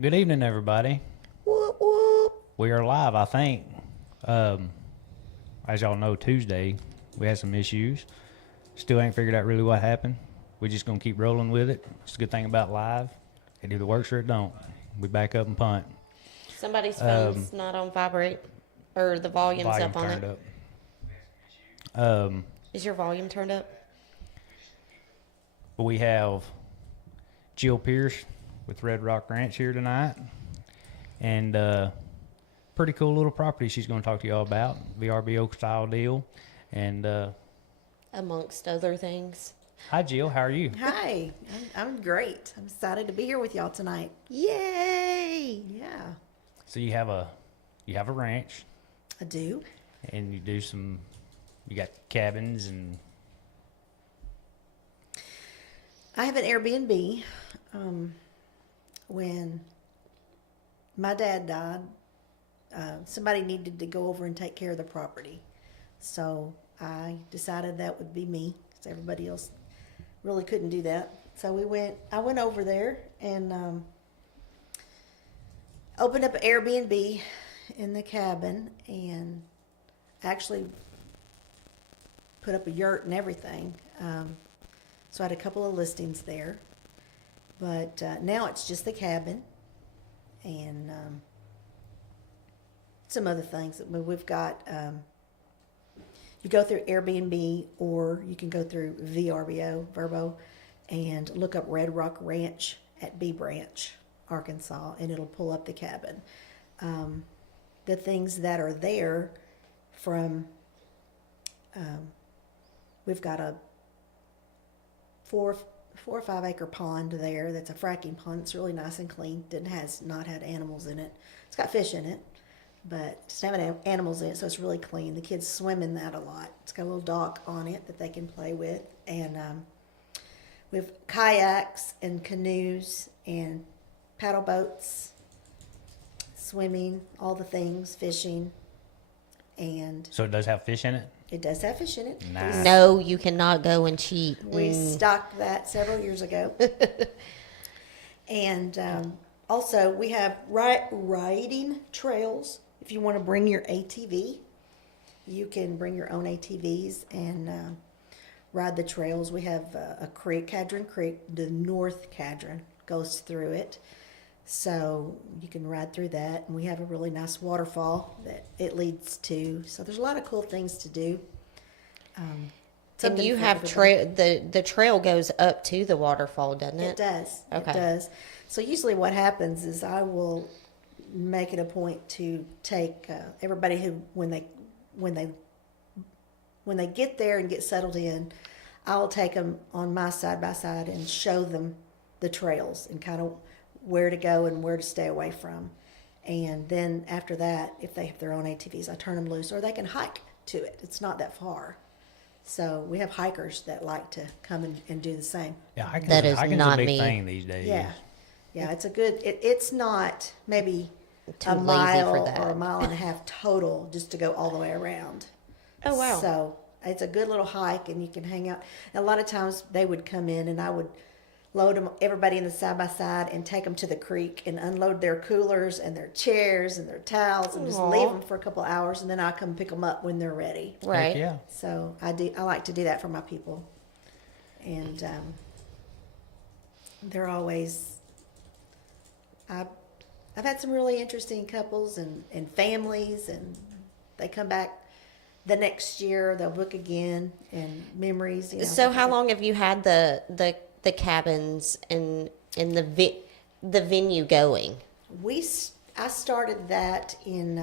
Good evening, everybody. Whoop, whoop. We are live, I think. Um, as y'all know, Tuesday we had some issues. Still ain't figured out really what happened. We just gonna keep rolling with it. It's a good thing about live. It either works or it don't. We back up and punt. Somebody's phone's not on vibrate, or the volume's Volume up on it. turned up. Is your volume turned up? But we have Jill Pierce with Red Rock Ranch here tonight, and pretty cool little property she's going to talk to y'all about. VRBO style deal, and Amongst other things. hi Jill, how are you? Hi, I'm great. I'm excited to be here with y'all tonight. Yay! Yeah, So you have a ranch, I do. and you got cabins and I have an Airbnb. When my dad died, somebody needed to go over and take care of the property. So I decided that would be me, because everybody else really couldn't do that. So I went over there and opened up an Airbnb in the cabin, and actually put up a yurt and everything. So I had a couple of listings there. But now it's just the cabin and some other things. We've got, you go through Airbnb, or you can go through VRBO, Verbo, and look up Red Rock Ranch at Bee Branch, Arkansas, and it'll pull up the cabin. The things that are there from, we've got a 4 or 5 acre pond there that's a fracking pond. It's really nice and clean. Has not had animals in it. It's got fish in it, but it's not having animals in it, so it's really clean. The kids swim in that a lot. It's got a little dock on it that they can play with, and we have kayaks and canoes and paddle boats, swimming, all the things, fishing, and So it does have fish in it? it does have fish in it. Nice. No, you cannot go and cheat. We stocked that several years ago. And also, we have riding trails. If you want to bring your ATV, you can bring your own ATVs and ride the trails. We have a creek, Cadron Creek, the North Cadron goes through it. So you can ride through that. And we have a really nice waterfall that it leads to. So there's a lot of cool things to do. And Something you for have everybody. the trail goes up to the waterfall, doesn't it? It does. Okay. It does. So usually what happens is I will make it a point to take everybody who when they get there and get settled in, I will take them on my side by side and show them the trails and kind of where to go and where to stay away from. And then after that, if they have their own ATVs, I turn them loose, or they can hike to it. It's not that far. So we have hikers that like to come and do the same. Yeah, That is hiking's not a big me. thing these days. Yeah. Yeah, it's a good, it's not maybe Too a lazy mile for or that. a mile and a half total just to go all the way around. Oh, wow. So it's a good little hike and you can hang out. And a lot of times they would come in and I would load them, everybody in the side by side, and take them to the creek and unload their coolers and their chairs and their towels and just Aw. leave them for a couple hours, and then I come pick them up when they're ready. Heck Right. yeah. So I like to do that for my people, and they're always. I've had some really interesting couples and families, and they come back the next year. They'll book again, and memories. You know, So how long have you had the cabins and the venue going? I started that in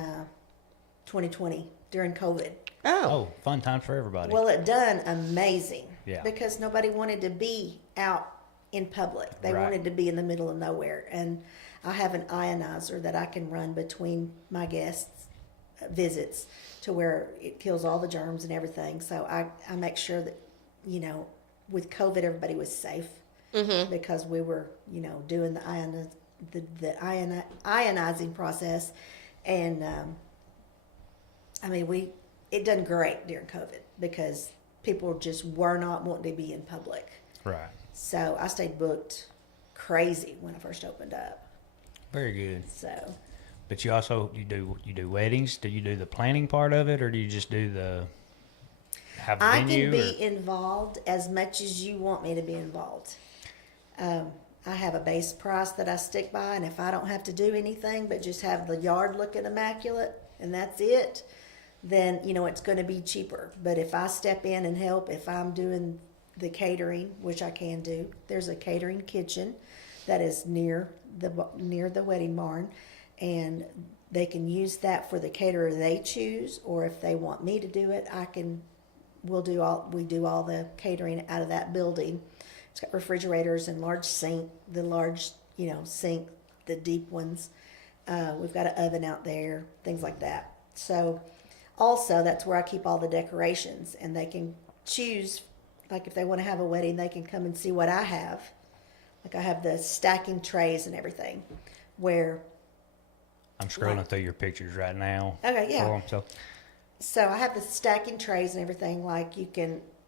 2020 during COVID. Oh, fun times for everybody. Well, it done amazing. Yeah. Because nobody wanted to be out in public. They Right. wanted to be in the middle of nowhere. And I have an ionizer that I can run between my guests' visits to where it kills all the germs and everything. So I make sure that, with COVID, everybody was safe because we were, doing the ionizing process. And, it done great during COVID because people just were not wanting to be in public. Right. So I stayed booked crazy when I first opened up. Very good. So But you also you do weddings? Do you do the planning part of it, or do you just do the have a I venue? can be involved as much as you want me to be involved. I have a base price that I stick by, and if I don't have to do anything but just have the yard looking immaculate and that's it, then it's going to be cheaper. But if I step in and help, if I'm doing the catering, which I can do, there's a catering kitchen that is near the wedding barn, and they can use that for the caterer they choose, or if they want me to do it, we do all the catering out of that building. It's got refrigerators and large sink, sink, the deep ones. We've got an oven out there, things like that. So also that's where I keep all the decorations, and they can choose, like if they want to have a wedding, they can come and see what I have. Like I have the stacking trays and everything where, I'm scrolling through your pictures right now. Okay, yeah. for 'em, so so I have the stacking trays and everything, like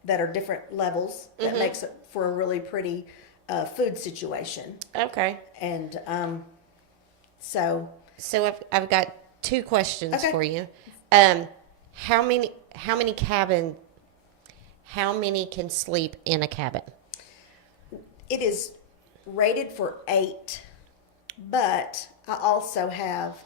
that are different levels that makes it for a really pretty food situation. Okay. And so So I've got two questions Okay. for you. How many can sleep in a cabin? it is rated for 8, but I also have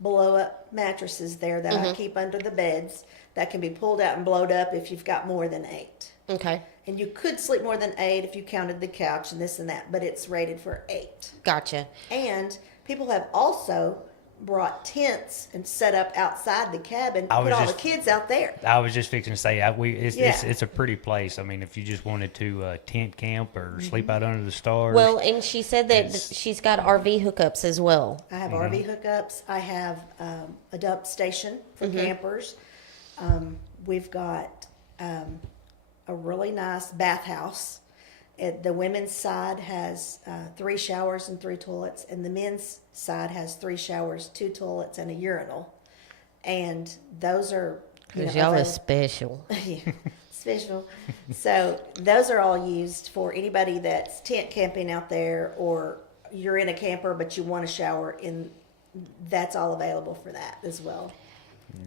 blow up mattresses there that I keep under the beds that can be pulled out and blowed up if you've got more than 8. Okay. And you could sleep more than 8 if you counted the couch and this and that, but it's rated for 8. Gotcha. And people have also brought tents and set up outside the cabin, I put was all just- the kids out there. I was just fixing to say, it's Yeah. it's a pretty place. I mean, if you just wanted to tent camp or sleep out under the stars. Well, and she said that It's- she's got RV hookups as well. I have Mm-hmm. RV hookups. I have a dump station for Mm-hmm. campers. We've got a really nice bathhouse. The women's side has 3 showers and 3 toilets, and the men's side has 3 showers, 2 toilets, and a urinal. And those are Because y'all is available- special. yeah, special. So those are all used for anybody that's tent camping out there, or you're in a camper but you want a shower in. That's all available for that as well.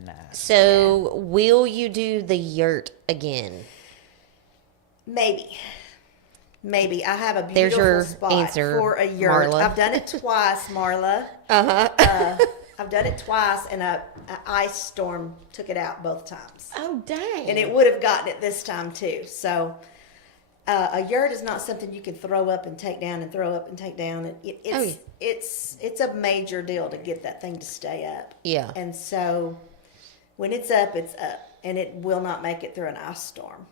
nice. So, will you do the yurt again? Maybe I have a beautiful There's your spot answer, for a yurt. Marla. I've done it twice, Marla. I've done it twice, and a ice storm took it out both times. Oh, dang. And it would have gotten it this time too. So a yurt is not something you can throw up and take down and throw up and take down. It's a major deal to get that thing to stay up. Yeah. And so when it's up, and it will not make it through an ice storm.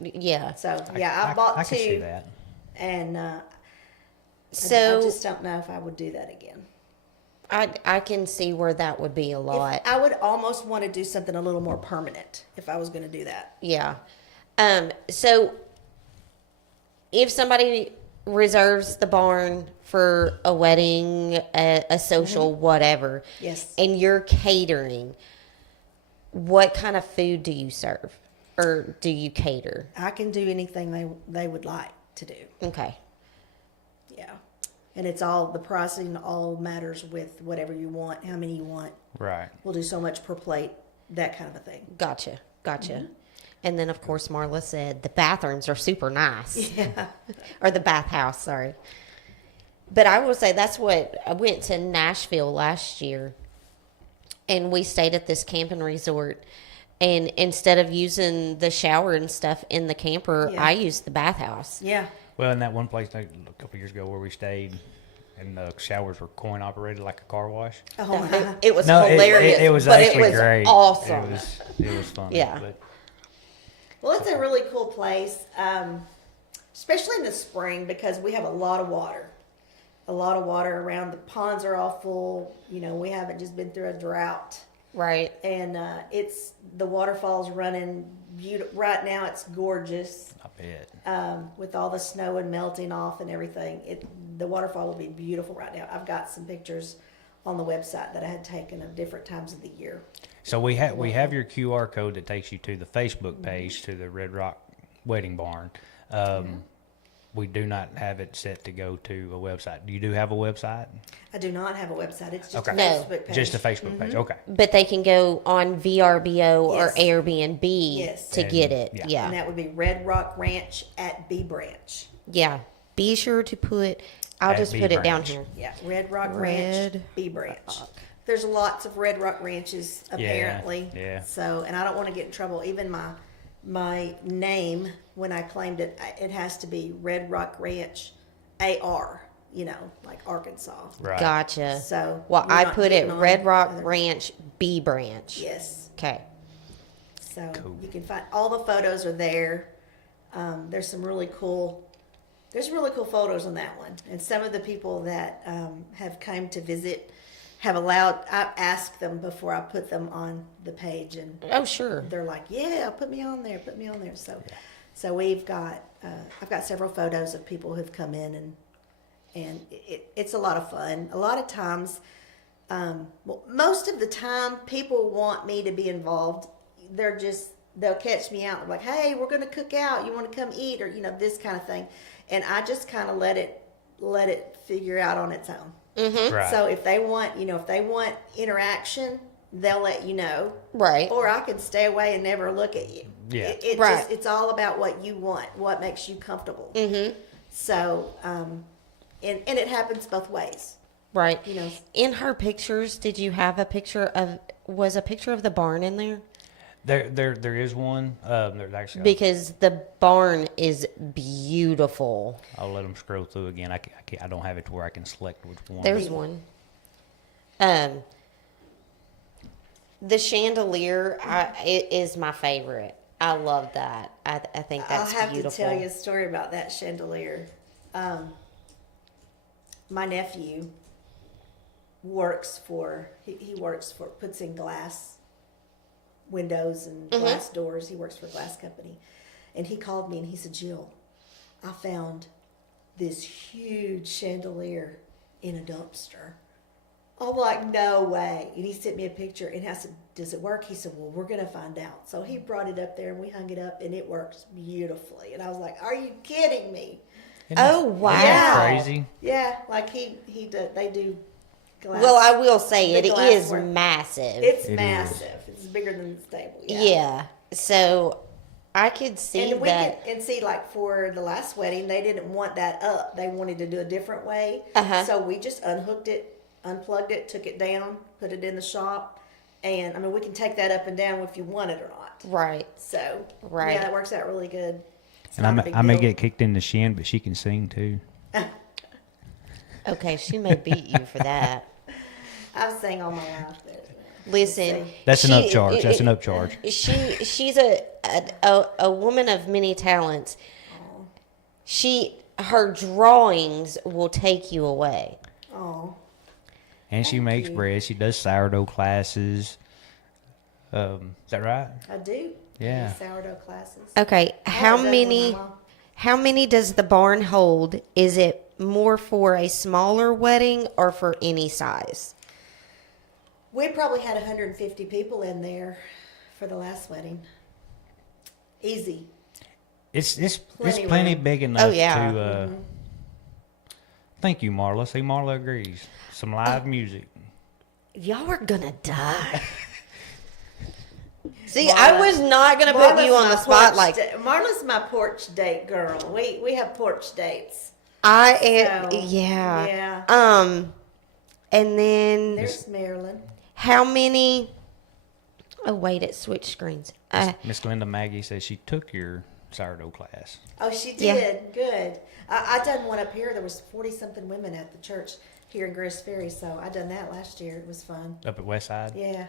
Yeah. So yeah, I bought I 2, can see that. and I So, just don't know if I would do that again. I can see where that would be a lot. I would almost want to do something a little more permanent if I was going to do that. Yeah. So if somebody reserves the barn for a wedding, a social, whatever, Yes. and you're catering, what kind of food do you serve? Or do you cater? I can do anything they would like to do. Okay. Yeah. And it's all, the pricing all matters with whatever you want, how many you want. Right. We'll do so much per plate, that kind of a thing. Gotcha. And then, of course, Marla said the bathrooms are super nice. Yeah. Or the bathhouse, sorry. But I will say that's what I went to Nashville last year, and we stayed at this camping resort. And instead of using the shower and stuff in the camper, Yeah. I used the bathhouse. Yeah. Well, in that one place like, a couple years ago where we stayed, and the showers were coin operated like a car wash. Oh, It was No, hilarious. it was but actually it was great. awesome. It was fun. Yeah. But well, it's a really cool place, especially in the spring because we have a lot of water. A lot of water around. The ponds are all full. You know, we haven't just been through a drought. Right. And it's the waterfall's running beautiful. Right now, it's gorgeous I bet. with all the snow and melting off and everything. The waterfall will be beautiful right now. I've got some pictures on the website that I had taken of different times of the year. So we have your QR code that takes you to the Facebook page to the Red Rock Wedding Barn. We do not have it set to go to a website. You do have a website? I do not have a website. It's just Okay. a No. Facebook page. Just a Facebook page. Okay. But they can go on VRBO or Yes. Airbnb Yes. to And- get it. yeah. Yeah. And that would be Red Rock Ranch at B Branch. Yeah. Be sure to put, I'll At just B put it down Branch. here. Yeah, Red Rock Ranch, Red B Branch. There's lots of Red Rock ranches apparently. yeah. So, and I don't want to get in trouble. Even my name, when I claimed it, it has to be Red Rock Ranch AR, you know, like Arkansas. Right. Gotcha. So, Well, we're I not put it getting on Red Rock other- Ranch B Branch. Yes. Okay. So Cool. you can find all the photos are there. There's really cool photos on that one. And some of the people that have come to visit have I asked them before I put them on the page, and Oh, sure. they're like, "Yeah, put me on there, put me on there." So we've got I've got several photos of people who've come in, and it's a lot of fun. A lot of times, well, most of the time, people want me to be involved. They'll catch me out like, "Hey, we're going to cook out. You want to come eat?" Or this kind of thing, and I just kind of let it figure out on its own. Right. So if they want, interaction, they'll let you know. Right. Or I can stay away and never look at you. Yeah. Right. It's all about what you want, what makes you comfortable. Mm-hmm. So, and it happens both ways. Right. You know. In her pictures, did you have was a picture of the barn in there? There is one. There's actually. Because the barn is beautiful. I'll let them scroll through again. I can't, I don't have it to where I can select which one. There's one. The chandelier is my favorite. I love that. I think that's I'll have beautiful. to tell you a story about that chandelier. My nephew works for, puts in glass windows and glass doors. He works for a glass company. And he called me and he said, Jill, I found this huge chandelier in a dumpster. I'm like, no way. And he sent me a picture and I said, does it work? He said, well, we're going to find out. So he brought it up there and we hung it up and it works beautifully. And I was like, are you kidding me? Oh, wow. Isn't that crazy? Yeah, like they do glass. Well, I will say the it glass is work. massive. It's It massive. It's bigger than the stable. yeah. So I could see And we that. and see, like for the last wedding, they didn't want that up. They wanted to do a different way. Uh-huh. So we just unhooked it, unplugged it, took it down, put it in the shop, and I mean we can take that up and down if you want it or not. Right. So Right. yeah, that works out really good. It's And not a big I may deal. get kicked in the shin, but she can sing too. Okay, she may beat you for that. I've sang all my life. But, Listen, That's an she- upcharge. That's an upcharge. She's a woman of many talents. Her drawings will take you away. oh, And she makes you. bread. She does sourdough classes. Is that right? I do. Yeah. I do sourdough classes. Okay, I was up when my mom- how many does the barn hold? Is it more for a smaller wedding or for any size? We probably had 150 people in there for the last wedding. Easy. It's Plenty plenty room. big enough Oh, yeah. to. Thank you, Marla. See, Marla agrees. Some live music. Y'all are gonna die. See, I Marla- was not gonna put you Marla's on the my spot porch like da- Marla's my porch date girl. We have porch dates. I am. So, Yeah. yeah. And then There's Marilyn. how many? Oh wait, it switched screens. Miss Linda Maggie says she took your sourdough class. Oh, she Yeah. did. Good. I done one up here. There was 40-something women at the church here in Grace Ferry, so I done that last year. It was fun. Up at West Side? Yeah.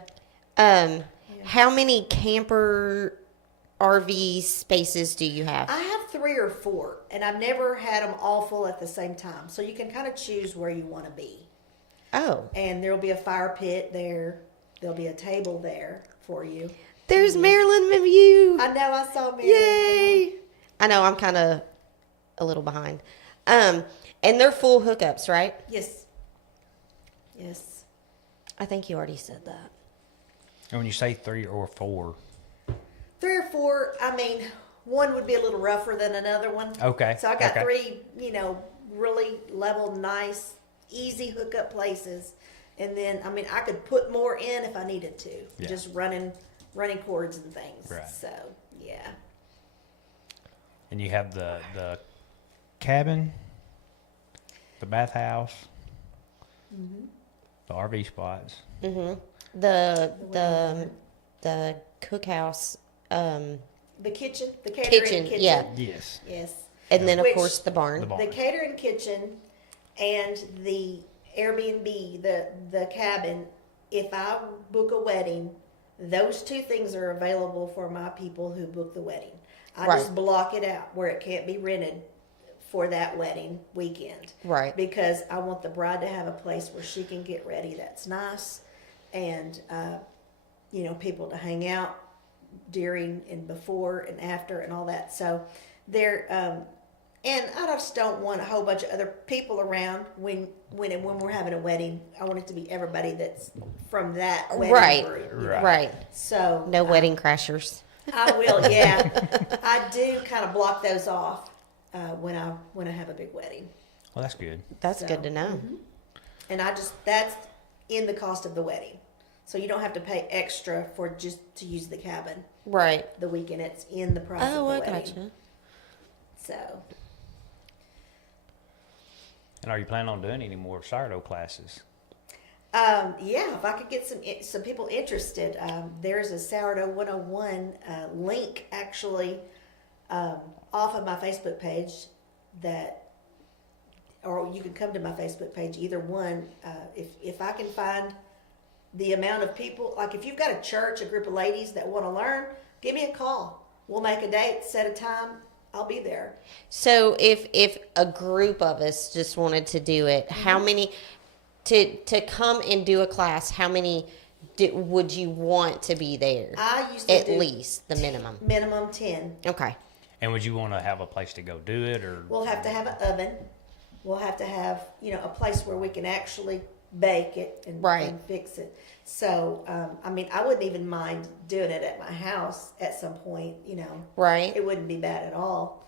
How many camper RV spaces do you have? I have 3 or 4, and I've never had them all full at the same time. So you can kind of choose where you want to be. Oh, And there'll be a fire pit there. There'll be a table there for you. there's Marilyn Review. I know. I saw Marilyn. Yay! I know I'm kind of a little behind. And they're full hookups, right? Yes. Yes. I think you already said that. And when you say 3 or 4, 3 or 4. I mean, one would be a little rougher than another one. Okay, So I got okay. 3, really level, nice, easy hookup places. And then, I mean, I could put more in if I needed to. Yeah. Just running cords and things. Right. So, yeah. and you have the cabin, the bathhouse, the RV spots. The cookhouse, The kitchen, the catering kitchen, kitchen. yeah, Yes. Yes. and then of Which- course the barn. The barn. The catering kitchen and the Airbnb, the cabin, if I book a wedding, those 2 things are available for my people who book the wedding. I Right. just block it out where it can't be rented for that wedding weekend. Right. Because I want the bride to have a place where she can get ready that's nice and, people to hang out during and before and after and all that. So they're, and I just don't want a whole bunch of other people around when we're having a wedding. I want it to be everybody that's from that wedding Right. group. Right. Right. So No wedding crashers. I will, yeah. I do kind of block those off when I have a big wedding, Well, that's good. That's So, good to know. and that's in the cost of the wedding. So you don't have to pay extra for just to use the cabin Right. the weekend. It's in the price Oh, of I the wedding. gotcha. So And are you planning on doing any more sourdough classes? Yeah, if I could get some people interested, there's a Sourdough 101 link actually off of my Facebook page that, or you can come to my Facebook page, either one. If I can find the amount of people, like if you've got a church, a group of ladies that want to learn, give me a call. We'll make a date, set a time. I'll be there. So if a group of us just wanted to do it, how many to come and do a class? How many would you want to be there? I used to At do least the minimum. minimum 10. Okay. And would you want to have a place to go do it, or? We'll have to have an oven. We'll have to have, a place where we can actually bake it and, Right. and fix it. So, I wouldn't even mind doing it at my house at some point, Right. It wouldn't be bad at all.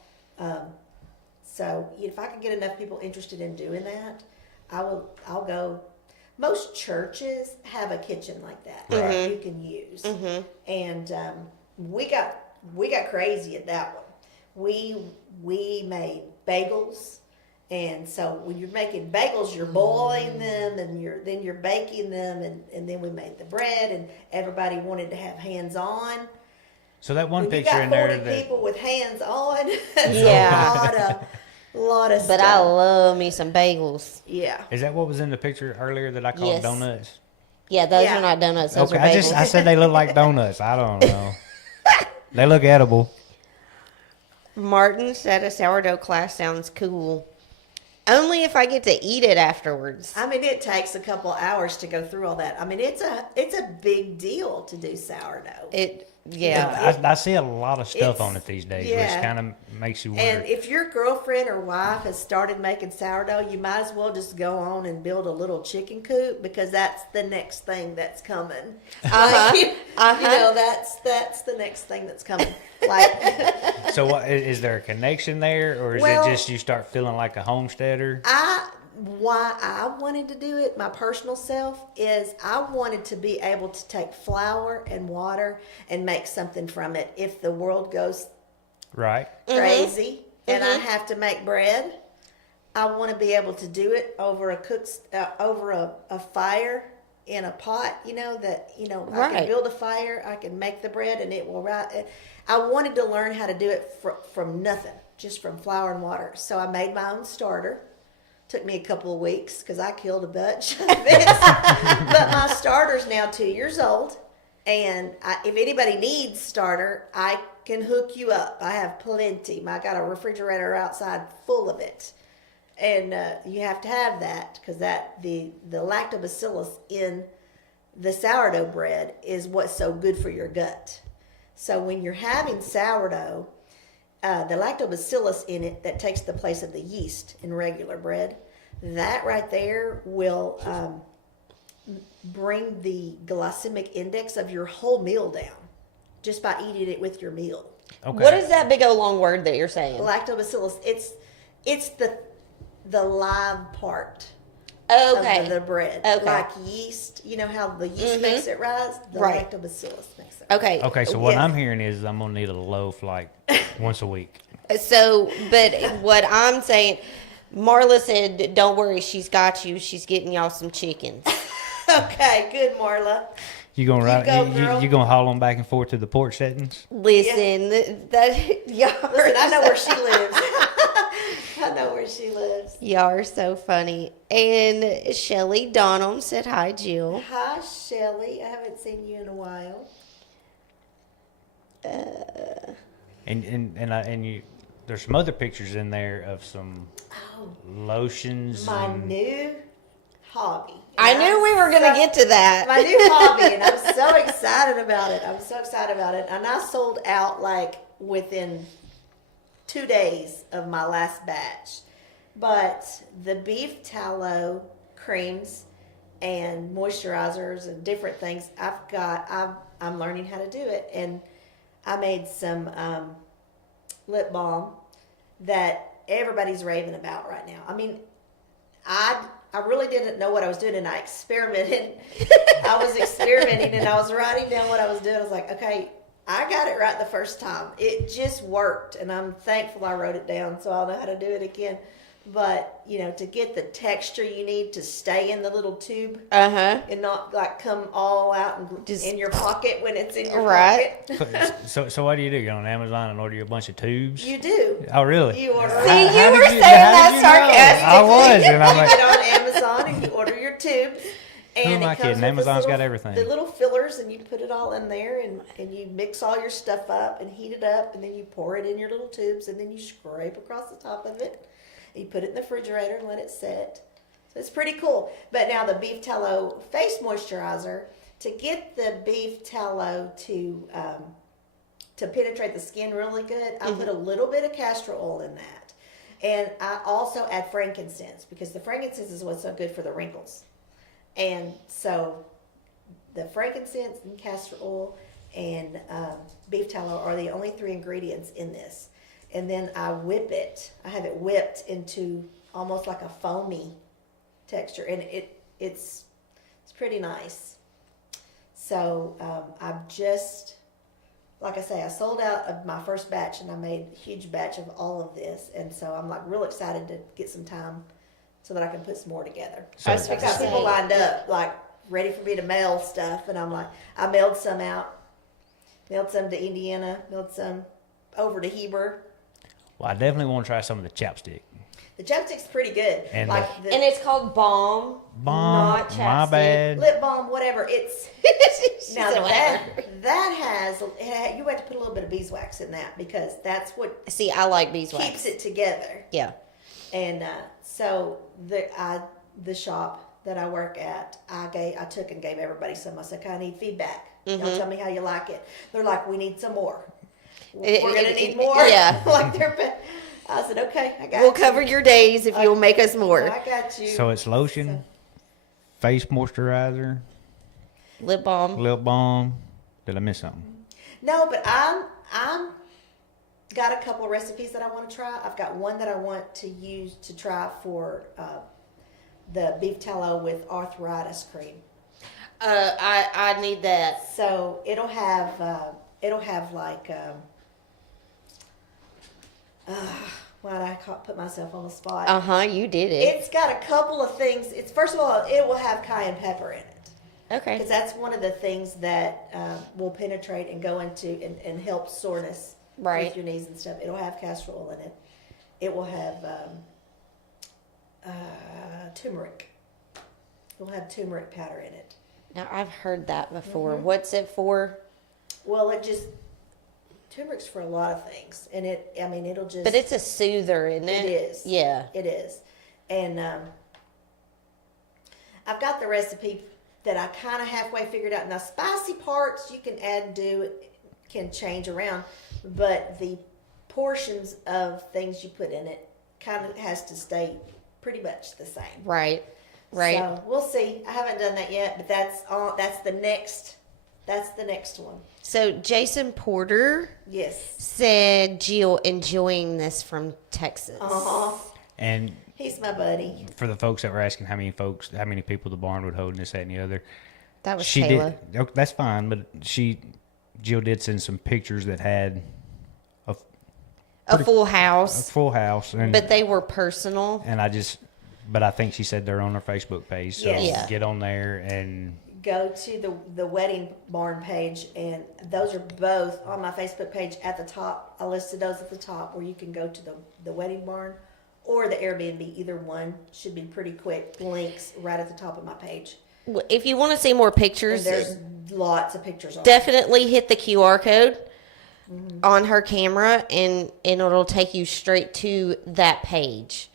So if I could get enough people interested in doing that, I'll go. Most churches have a kitchen like that that you can use. And we got crazy at that one. We made bagels. And so when you're making bagels, you're boiling them, and you're baking them, and then we made the bread, and everybody wanted to have hands on. So that one When you picture got in there 40 that people with hands on, that's Yeah. a lot of But stuff. I love me some bagels. Yeah. is that what was in the picture earlier that I called Yes. donuts? Yeah, those Yeah. are not donuts. Those Okay, are bagels. I said they look like donuts. I don't know. They look edible. Martin said a sourdough class sounds cool. Only if I get to eat it afterwards. It takes a couple hours to go through all that. It's a big deal to do sourdough. Yeah. I see a lot of stuff It's- on it these days, yeah. which kind of makes you wonder. And if your girlfriend or wife has started making sourdough, you might as well just go on and build a little chicken coop, because that's the next thing that's coming. That's the next thing that's coming. Like, So what, is there a connection there, or is Well, it just you start feeling like a homesteader? why I wanted to do it, my personal self, is I wanted to be able to take flour and water and make something from it if the world goes Right. crazy and I have to make bread. I want to be able to do it over a fire in a pot, I Right. can build a fire, I can make the bread, and it will rise. I wanted to learn how to do it from nothing, just from flour and water. So I made my own starter. Took me a couple of weeks because I killed a bunch of it. But my starter's now 2 years old. And if anybody needs starter, I can hook you up. I have plenty. I got a refrigerator outside full of it. And you have to have that, because the lactobacillus in the sourdough bread is what's so good for your gut. So when you're having sourdough, the lactobacillus in it that takes the place of the yeast in regular bread, that right there will bring the glycemic index of your whole meal down just by eating it with your meal. Okay. What is that big old long word that you're saying? Lactobacillus, it's the live part Okay. of the bread. Okay. Like yeast, you know how the yeast makes it rise? The Right. lactobacillus makes it rise. Okay. Okay, so what Yeah. I'm hearing is I'm gonna need a loaf like once a week. So, but what I'm saying, Marla said, "Don't worry, she's got you. She's getting y'all some chickens." Okay, good, Marla. You gonna ride? go, girl. You gonna haul them back and forth to the porch settings? Listen, that y'all Listen, I know where she lives. I know where she lives. y'all are so funny. And Shelly Donham said, "Hi, Jill." Hi, Shelly. I haven't seen you in a while. And you, there's some other pictures in there of some lotions. My and, new hobby. I knew we were gonna get to that. My new hobby, and I'm so excited about it. And I sold out like within 2 days of my last batch. But the beef tallow creams and moisturizers and different things I'm learning how to do it. And I made some lip balm that everybody's raving about right now. I really didn't know what I was doing, and I experimented. I was experimenting, and I was writing down what I was doing. I was like, okay, I got it right the first time. It just worked, and I'm thankful I wrote it down, so I'll know how to do it again. but to get the texture you need to stay in the little tube Uh-huh. and not like come all out and Just- in your pocket when it's in your Right. pocket. So what do? You go on Amazon and order you a bunch of tubes? You do. Oh, really? You order. See, How you did were you- saying how that did you know? sarcastically. I was, and I'm You like, get on Amazon and you order your tubes. And Who am I it comes kidding? with this Amazon's got little- everything. The little fillers, and you put it all in there, and you mix all your stuff up and heat it up, and then you pour it in your little tubes, and then you scrape across the top of it. And you put it in the refrigerator and let it sit. So it's pretty cool. But now the beef tallow face moisturizer, to get the beef tallow to penetrate the skin really good, I put a little bit of castor oil in that. And I also add frankincense, because the frankincense is what's so good for the wrinkles. And so the frankincense and castor oil and beef tallow are the only 3 ingredients in this. And then I whip it. I have it whipped into almost like a foamy texture, and it's pretty nice. So I've just, like I say, I sold out of my first batch, and I made a huge batch of all of this, and so I'm like real excited to get some time so that I can put some more together. So- I've got people lined up like ready for me to mail stuff, and I'm like, I mailed some out, mailed some to Indiana, mailed some over to Heber. well, I definitely want to try some of the chapstick. The chapstick's pretty good. And like the And it's called balm. Bomb, Not my chapstick. bad. lip balm, whatever. It's She now said that whatever. has you have to put a little bit of beeswax in that, because that's what See, I like beeswax. keeps it together. Yeah. And so the shop that I work at, I took and gave everybody some. I said, "I need feedback. Y'all tell me how you like it." They're like, "We need some more. We're gonna need more." yeah. Like I said, "Okay, I got We'll you. cover your days if you'll make us more. I got you." So it's lotion, face moisturizer, Lip balm. lip balm. Did I miss something? No, but I'm got a couple of recipes that I want to try. I've got one that I want to use to try for the beef tallow with arthritis cream. I need that. So it'll have like why did I put myself on the spot? You did it. It's got a couple of things. It's first of all, it will have cayenne pepper in it. Okay. Because that's one of the things that will penetrate and go into and help soreness Right. with your knees and stuff. It'll have castor oil in it. It will have turmeric. It will have turmeric powder in it. Now I've heard that before. Mm-hmm. What's it for? Well, turmeric's for a lot of things, and it'll just. But it's a soother, isn't it? It is. Yeah. It is, and I've got the recipe that I kind of halfway figured out. Now, spicy parts you can add and can change around, but the portions of things you put in it kind of has to stay pretty much the same. Right. Right. So we'll see. I haven't done that yet, but that's the next one. So Jason Porter Yes. said Jill enjoying this from Texas. Uh-huh. And He's my buddy. for the folks that were asking how many people the barn would hold and this, that, and the other, That was she Kayla. did. Okay, that's fine, but Jill did send some pictures that had A full a house, full house, and but they were personal. and but I think she said they're on her Facebook page, so Yes. Yeah. get on there and Go to the wedding barn page, and those are both on my Facebook page at the top. I listed those at the top where you can go to the wedding barn or the Airbnb. Either one should be pretty quick links right at the top of my page. If you want to see more And pictures, there's lots of pictures on it. definitely hit the QR code on her camera, and it'll take you straight to that page.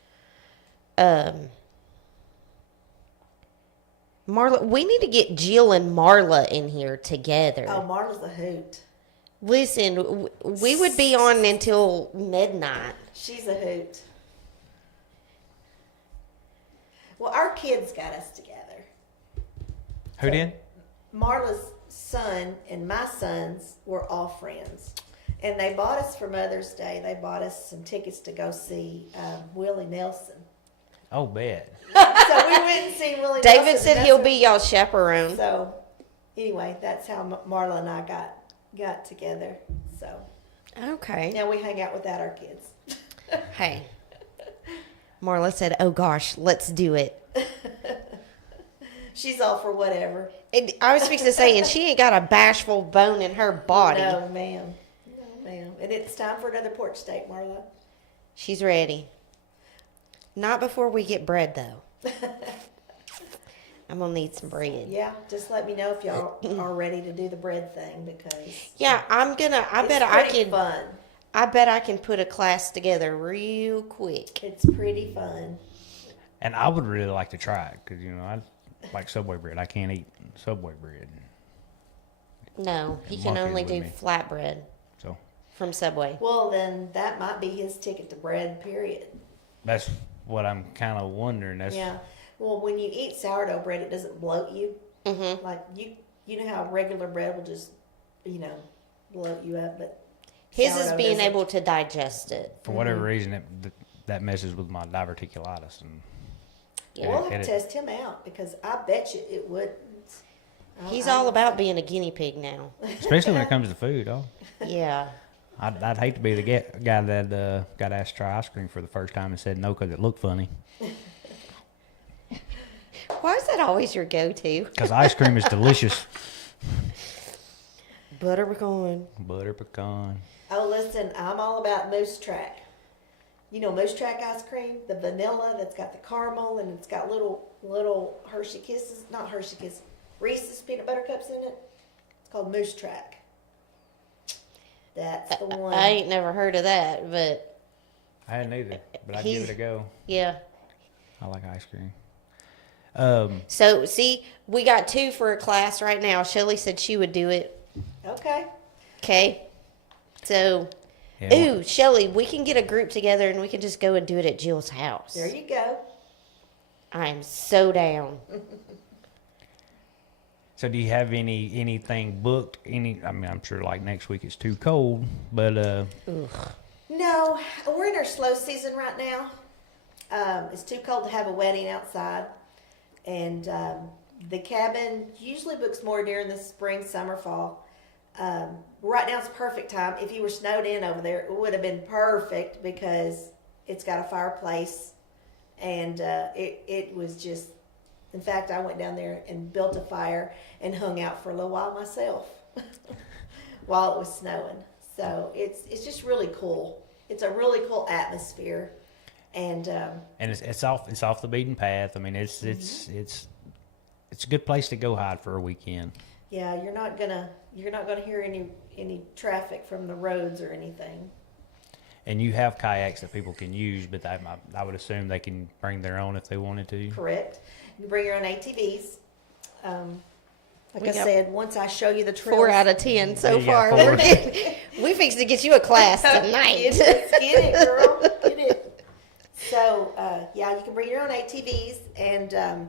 Marla, we need to get Jill and Marla in here together. Oh, Marla's a hoot. Listen, we would be on until midnight. She's a hoot. Well, our kids got us together. who did? Marla's son and my sons were all friends. And they bought us for Mother's Day, they bought us some tickets to go see Willie Nelson. Oh, bet. So we went and seen Willie Nelson. David said and he'll that's be y'all's chaperone. what- So, anyway, that's how Marla and I got together. So, Okay. now we hang out without our kids. Hey. Marla said, "Oh gosh, let's do it." She's all for whatever. And I was fixing to say, and she ain't got a bashful bone in her body. No, ma'am. No, ma'am. And it's time for another pork steak, Marla. She's ready. Not before we get bread, though. I'm gonna need some bread. Yeah, just let me know if y'all are ready to do the bread thing because Yeah, I'm gonna. I it's bet I pretty can. fun. I bet I can put a class together real quick. It's pretty fun. And I would really like to try it because, I like Subway bread. I can't eat Subway bread. No, he And can Mark is only with do me. flatbread So from Subway. Well, then that might be his ticket to bread, period. that's what I'm kind of wondering. That's Yeah. Well, when you eat sourdough bread, it doesn't bloat you. Mm-hmm. Like you know how regular bread will just, bloat you up, but His is sourdough being doesn't. able to digest it. for whatever reason that messes with my diverticulitis and Yeah. We'll have it- to test him out because I bet you it wouldn't. He's all about being a guinea pig now. especially when it comes to food. Yeah. I'd hate to be the guy that got asked to try ice cream for the first time and said no because it looked funny. Why is that always your go-to? Because ice cream is delicious. Butter pecan. Butter pecan. Oh, listen, I'm all about Moose Track. You know Moose Track ice cream, the vanilla that's got the caramel and it's got little Hershey Kisses, not Hershey Kisses, Reese's peanut butter cups in it. It's called Moose Track. That's the one. I ain't never heard of that, but I hadn't either, but I'd give it a go. yeah. I like ice cream. So, see, we got 2 for a class right now. Shelly said she would do it. Okay. Okay. So, Yeah, ooh, Shelly, we can get a group together and we can just go and do it at Jill's house. There you go. I am so down. So do you have anything booked? I'm sure like next week it's too cold, but No, we're in our slow season right now. It's too cold to have a wedding outside. And the cabin usually books more during the spring, summer, fall. Right now it's perfect time. If you were snowed in over there, it would have been perfect because it's got a fireplace. And it was just, in fact, I went down there and built a fire and hung out for a little while myself while it was snowing. So it's just really cool. It's a really cool atmosphere. And it's off the beaten path. I mean, it's a good place to go hide for a weekend. yeah, you're not gonna hear any traffic from the roads or anything. And you have kayaks that people can use, but I would assume they can bring their own if they wanted to. Correct. You bring your own ATVs. Like We I got said, once I show you the trails, 4 out of 10 so Yeah, you got far. 4. We're getting, we fixed to get you a class tonight. Get it, girl. Get it. So, yeah, you can bring your own ATVs. And, of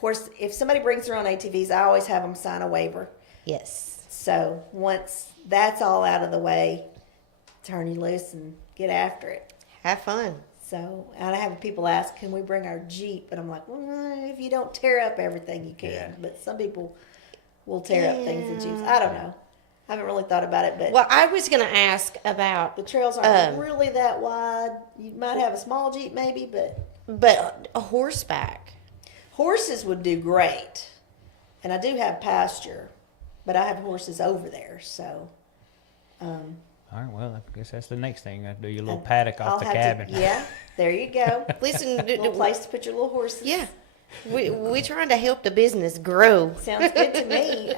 course, if somebody brings their own ATVs, I always have them sign a waiver. Yes. So, once that's all out of the way, turn you loose and get after it. Have fun. So, and I have people ask, can we bring our Jeep? And I'm like, well, if you don't tear up everything, you can. Yeah. But some people will tear up things in Jeeps. I don't know. I haven't really thought about it, but Well, I was going to ask about, the trails aren't really that wide. You might have a small Jeep maybe, but a horseback. horses would do great. And I do have pasture, but I have horses over there. So, All right, well, I guess that's the next thing. Do your little paddock I'll off the have cabin. yeah, there you go. Listen, Little place to put your little horses. yeah. We trying to help the business grow. Sounds good to me.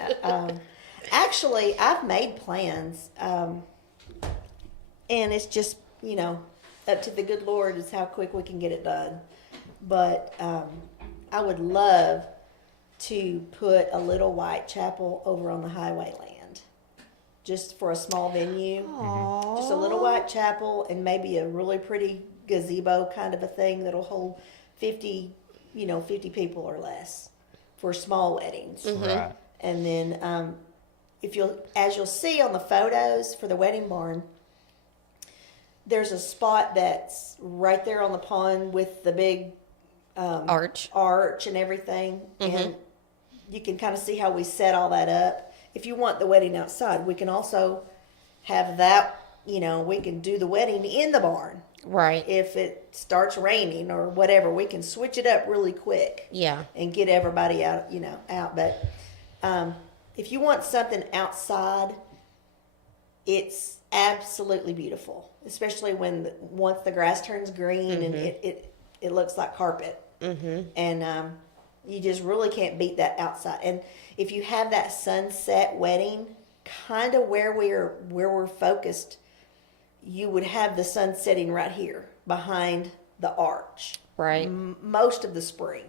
Actually, I've made plans, and it's just up to the good Lord is how quick we can get it done. But I would love to put a little white chapel over on the highway land, just for a small venue. Aww. Just a little white chapel and maybe a really pretty gazebo kind of a thing that'll hold 50 people or less for small weddings. Right. And then, as you'll see on the photos for the wedding barn, there's a spot that's right there on the pond with the big Arch. and everything, and you can kind of see how we set all that up. If you want the wedding outside, we can also have that you know, we can do the wedding in the barn. Right. If it starts raining or whatever, we can switch it up really quick. Yeah. And get everybody out, you know, out. But if you want something outside, it's absolutely beautiful, especially when once the grass turns green and it looks like carpet. And you just really can't beat that outside. And if you have that sunset wedding, kind of where we're focused, you would have the sun setting right here behind the arch Right. most of the spring.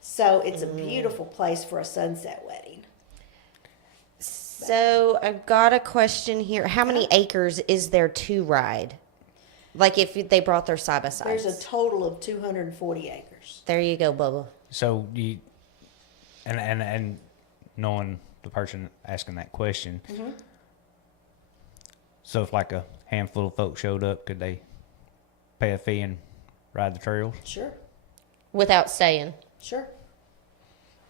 So it's a beautiful place for a sunset wedding. So I've got a question here. How many acres is there to ride? Like if they brought their side by sides. There's a total of 240 acres. There you go, Bubba. So you, and knowing the person asking that question, so if like a handful of folks showed up, could they pay a fee and ride the trails? Sure, Without staying. sure.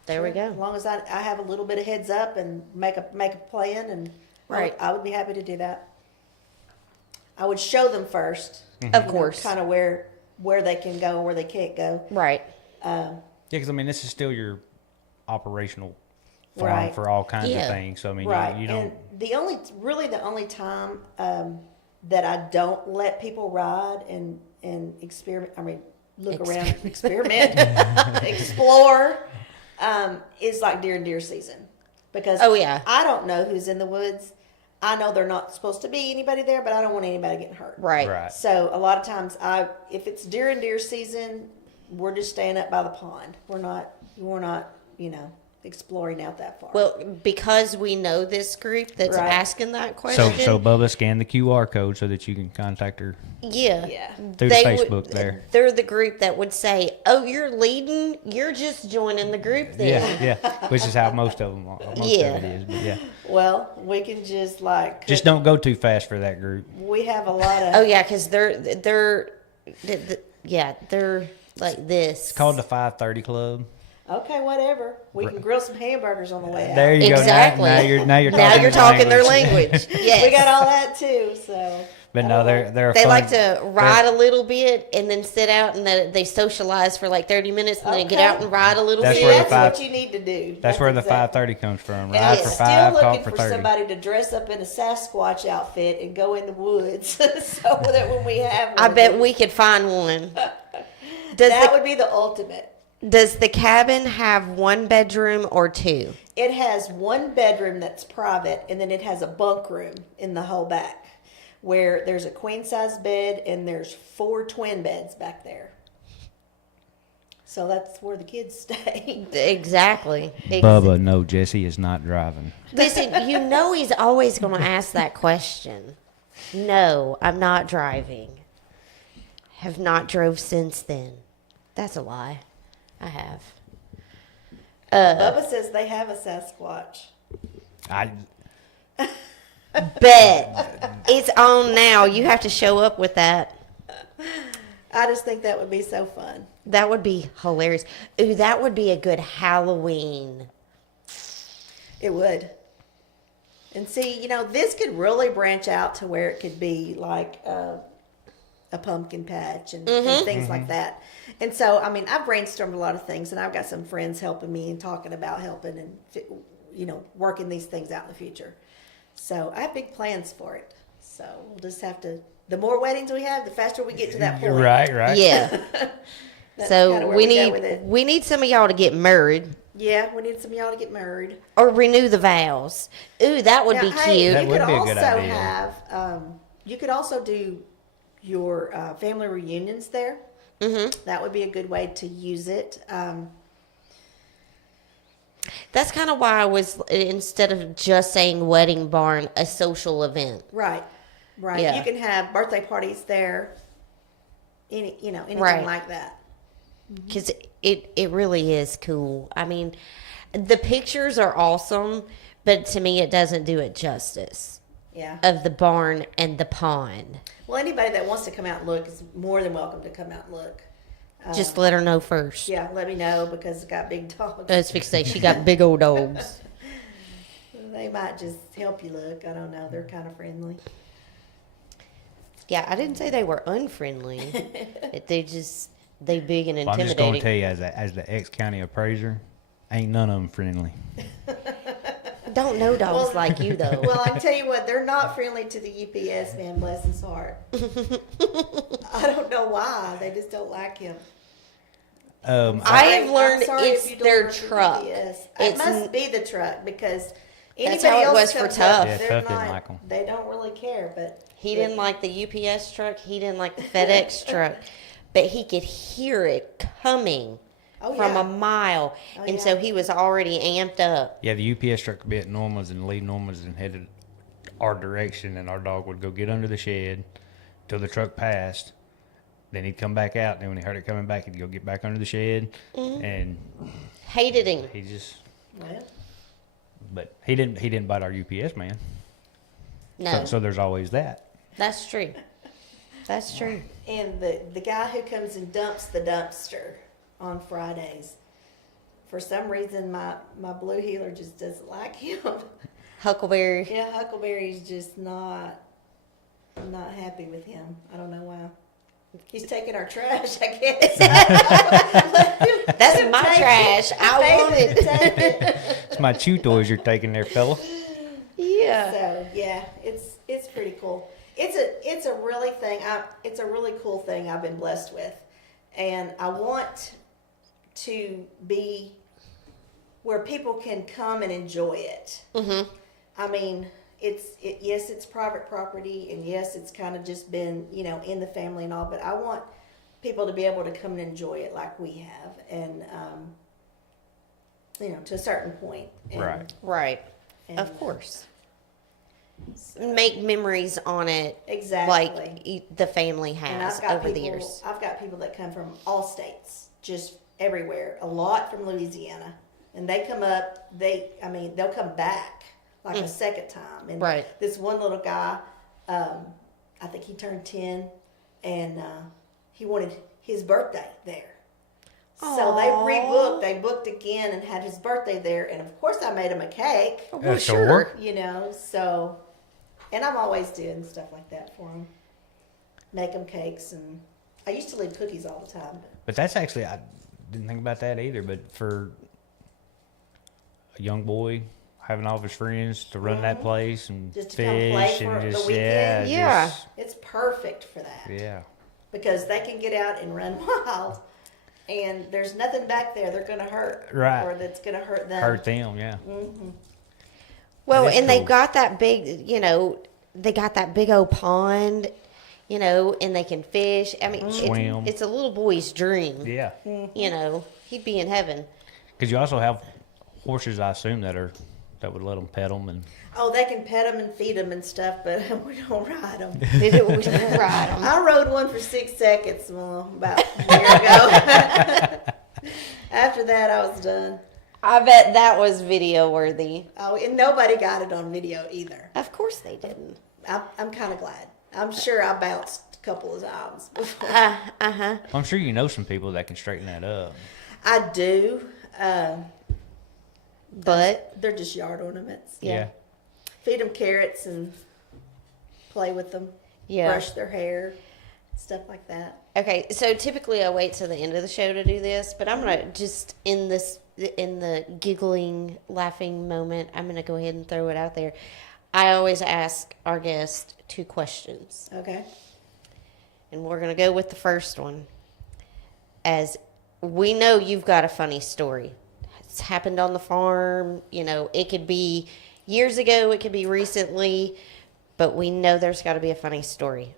There we Sure. go. As long as I have a little bit of heads up and make a plan, and Right. I would be happy to do that. I would show them first, Of course. kind of where they can go and where they can't go. Right. Yeah, because I mean, this is still your operational farm Right. for all kinds Yeah. of things. So I mean, Right. you don't. And the only time that I don't let people ride and experiment. I mean, look around, experiment, explore. Is like during deer season, because Oh, yeah. I don't know who's in the woods. I know they're not supposed to be anybody there, but I don't want anybody getting hurt. Right. Right. So a lot of times, if it's during deer season, we're just staying up by the pond. We're not, you know, exploring out that far. Well, because we know this group that's Right. asking that question. So Bubba, scan the QR code so that you can contact her yeah. Yeah. through the Facebook there. They're the group that would say, "Oh, you're leading. You're just joining the group then." Yeah, yeah. Which is how most of them are. Most Yeah. of it is. But yeah. Well, we can just like Just don't go too fast for that group. We have a lot of Oh yeah, because they're like this. It's called the 5:30 Club. okay, whatever. We can grill some hamburgers on the way out. There you Exactly. go. Now you're Now talking you're talking their language. Yes. We got all that too. So But no, they're a They fun, like to ride a little bit and then sit out and they socialize for like 30 minutes and then get Okay. out and ride a little That's see, where bit. the that's five- what you need to do. That's where the exactly. 5:30 comes from. And Ride I'm for still 5, looking talk for for 30. somebody to dress up in a Sasquatch outfit and go in the woods, so that when we have one, I bet we could find one. Does that the, would be the ultimate. does the cabin have one bedroom or two? It has one bedroom that's private, and then it has a bunk room in the whole back, where there's a queen size bed and there's 4 twin beds back there. So that's where the kids stay. Exactly. Bubba, no, Jesse is not driving. Listen, you know he's always going to ask that question. No, I'm not driving. Have not drove since then. That's a lie. I have. Bubba says they have a Sasquatch. I Bet. It's on now. You have to show up with that. I just think that would be so fun. That would be hilarious. Ooh, that would be a good Halloween. It would. And see, you know, this could really branch out to where it could be like a pumpkin patch and things like that. And so, I mean, I've brainstormed a lot of things, and I've got some friends helping me and talking about helping and, you know, working these things out in the future. So I have big plans for it. So we'll just have to, the more weddings we have, the faster we get to that point. right. Yeah. That's So kinda where we go with need it. we need some of y'all to get married Yeah, we need some of y'all to get married. or renew the vows. Ooh, that would Now, be hey, cute. That you would could be a good also idea. have, you could also do your family reunions there. Mm-hmm. That would be a good way to use it. That's kind of why I was, instead of just saying wedding barn, a social event. Right. Yeah. You can have birthday parties there. Anything Right. like that. Because it really is cool. I mean, the pictures are awesome, but to me, it doesn't do it justice Yeah. of the barn and the pond. Well, anybody that wants to come out and look is more than welcome to come out and look. Just let her know first. Yeah, let me know because it's got big dogs. I was fixing to say she got big old dogs. They might just help you look. I don't know. They're kind of friendly. Yeah, I didn't say they were unfriendly. They big and Well, I'm just going to intimidating. tell you, as the ex-county appraiser, ain't none of them friendly. Don't know dogs Well- like you though. Well, I tell you what, they're not friendly to the UPS man, bless his heart. I don't know why. They just don't like him. I have learned I'm sorry it's if you don't their work for truck. UPS. It It's must be the truck because That's anybody how it else was for comes Tough. up, Yeah, they're Tough didn't not- like 'em. They don't really care, but He didn't like the UPS truck. He didn't like the FedEx truck, but he could hear it coming Oh, from yeah. a mile, Oh, and yeah. so he was already amped up. Yeah, the UPS truck could be at Norman's and leave Norman's and headed our direction, and our dog would go get under the shed till the truck passed. Then he'd come back out, and then when he heard it coming back, he'd go get back under the shed, and Hated him. he just. well, But he didn't bite our UPS man. No, So there's always that. that's true. That's true. and the guy who comes and dumps the dumpster on Fridays, for some reason my blue heeler just doesn't like him. Huckleberry. Yeah, Huckleberry's just not happy with him. I don't know why. He's taking our trash, I guess. That's my trash. I want paid him to it. take it. It's my chew toys you're taking there, fella. Yeah. So yeah, it's pretty cool. It's a really cool thing I've been blessed with, and I want to be where people can come and enjoy it. Mhm. I mean, yes, it's private property, and yes, it's kind of just been in the family and all, but I want people to be able to come and enjoy it like we have, and to a certain point. And, Right. Right. and, Of course. Make memories on it. Exactly. Like the family And has I've got over people, the years. I've got people that come from all states, just everywhere. A lot from Louisiana, and they come up. They'll come back like a second time. And Right. this one little guy, I think he turned 10, and he wanted his birthday there. So they Aw. rebooked. They booked again and had his birthday there. And of course, I made him a cake. Well, sure. So, and I'm always doing stuff like that for them. Make them cakes, and I used to leave cookies all the time. But that's actually, I didn't think about that either, but for a young boy having all of his friends to run that place and Just to come play fish for and the just, weekend? Yeah. just- It's perfect for that yeah. because they can get out and run wild, and there's nothing back there they're going to hurt, Right. or that's going to hurt them. Hurt them, yeah. Well, It is and they've cool. got that big, they got that big old pond, and they can fish. I mean, Swim. it's a little boy's dream. Yeah. He'd be in heaven. Because you also have horses, I assume, that would let them pet them. And Oh, they can pet them and feed them and stuff, but we don't ride them. Did it was right on. I rode one for 6 seconds about a year ago. After that, I was done. I bet that was video worthy. Oh, and nobody got it on video either. Of course they didn't. I'm kind of glad. I'm sure I bounced a couple of times before. Uh-huh. I'm sure you know some people that can straighten that up. I do. But They're just yard ornaments. Yeah. Feed them carrots and play with them. Yeah. Brush their hair, stuff like that. Okay, so typically I wait till the end of the show to do this, but I'm gonna just in the giggling, laughing moment, I'm gonna go ahead and throw it out there. I always ask our guest 2 questions, Okay. and we're gonna go with the first one. As we know, you've got a funny story. It's happened on the farm. It could be years ago, it could be recently, but we know there's got to be a funny story.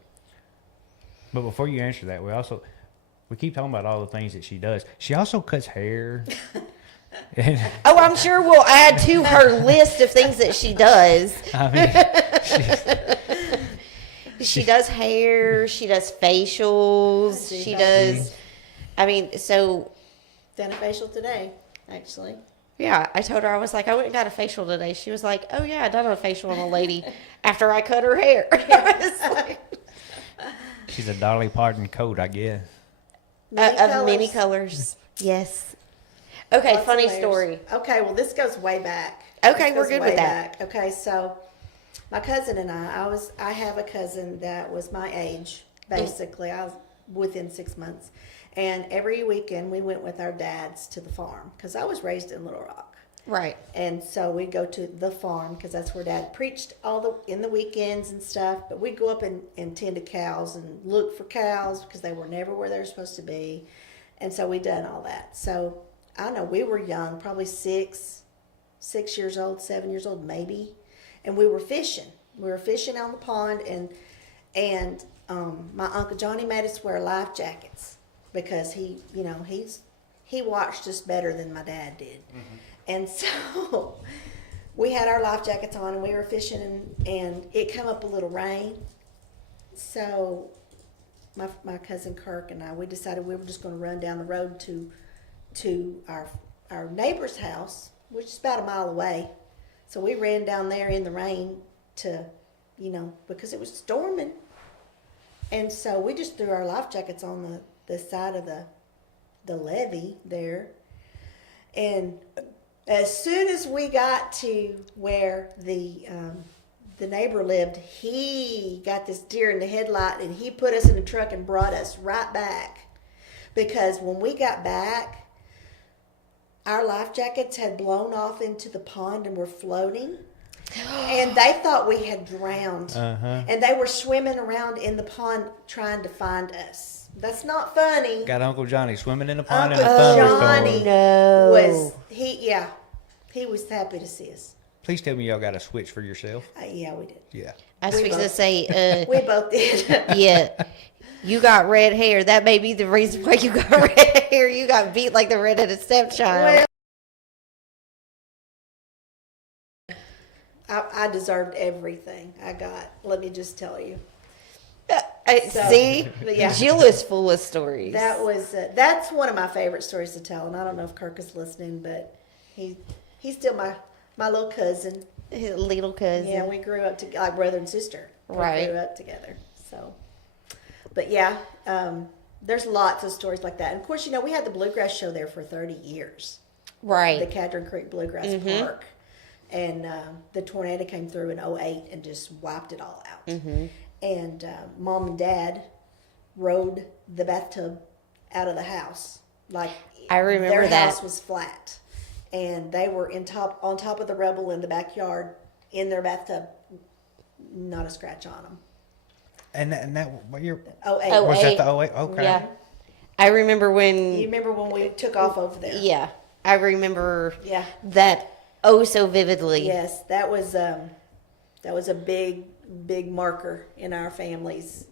But before you answer that, we keep talking about all the things that she does. She also cuts hair. And, Oh, I'm sure we'll add to her list of things that she does. I mean, She does hair. She does facials. I do She that. does. I mean, so Done a facial today, actually. yeah. I told her I was like, I went and got a facial today. She was like, oh yeah, I done a facial on a lady after I cut her hair. I was like, she's a Dolly Parton coat, I guess. of many colors. Yes. Okay, Lots of funny layers. story. Okay, well, this goes way back. Okay, This we're goes good way with that. back. Okay, so My cousin and I have a cousin that was my age, basically. I was within 6 months. And every weekend we went with our dads to the farm because I was raised in Little Rock. Right. And so we'd go to the farm because that's where Dad preached in the weekends and stuff. But we'd go up and tend to cows and look for cows because they were never where they were supposed to be. And so we done all that. So I don't know, we were young, probably 6 years old, 7 years old maybe, and we were fishing. We were fishing on the pond, and my Uncle Johnny made us wear life jackets because he watched us better than my dad did. Mm-hmm. And so we had our life jackets on and we were fishing and it come up a little rain. So my cousin Kirk and we decided we were just going to run down the road to our neighbor's house, which is about a mile away. So we ran down there in the rain because it was storming. And so we just threw our life jackets on the side of the levee there. And as soon as we got to where the neighbor lived, he got this deer in the headlight and he put us in the truck and brought us right back. Because when we got back, our life jackets had blown off into the pond and were floating. And they thought we had drowned. Uh-huh. And they were swimming around in the pond trying to find us. That's not funny. Got Uncle Johnny swimming in the pond in a Uncle thunderstorm. Johnny No. He was happy to see us. Please tell me y'all got a switch for yourself. Yeah, we did. Yeah. I was We fixing to both- say, We both did. yeah, you got red hair. That may be the reason why you got red hair. You got beat like the redheaded stepchild. I deserved everything I got. Let me just tell you. So, See, yeah. Jill is full of stories. That's one of my favorite stories to tell, and I don't know if Kirk is listening, but he's still my little cousin. His little cousin. Yeah, we grew up like brother and sister. Right. We grew up together. So, but yeah, there's lots of stories like that. And of course, we had the Bluegrass Show there for 30 years. Right. The Cadron Creek Bluegrass Park. And the tornado came through in 2008 and just wiped it all out. Mm-hmm. And Mom and Dad rode the bathtub out of the house. Like I remember their that. house was flat. And they were on top of the rubble in the backyard in their bathtub. Not a scratch on them. And that what year? 08. Oh, Was 08. that the 08? Okay. Yeah. I remember when. You remember when we took off over there? Yeah. I remember Yeah. that oh so vividly. Yes, that was a big marker in our families.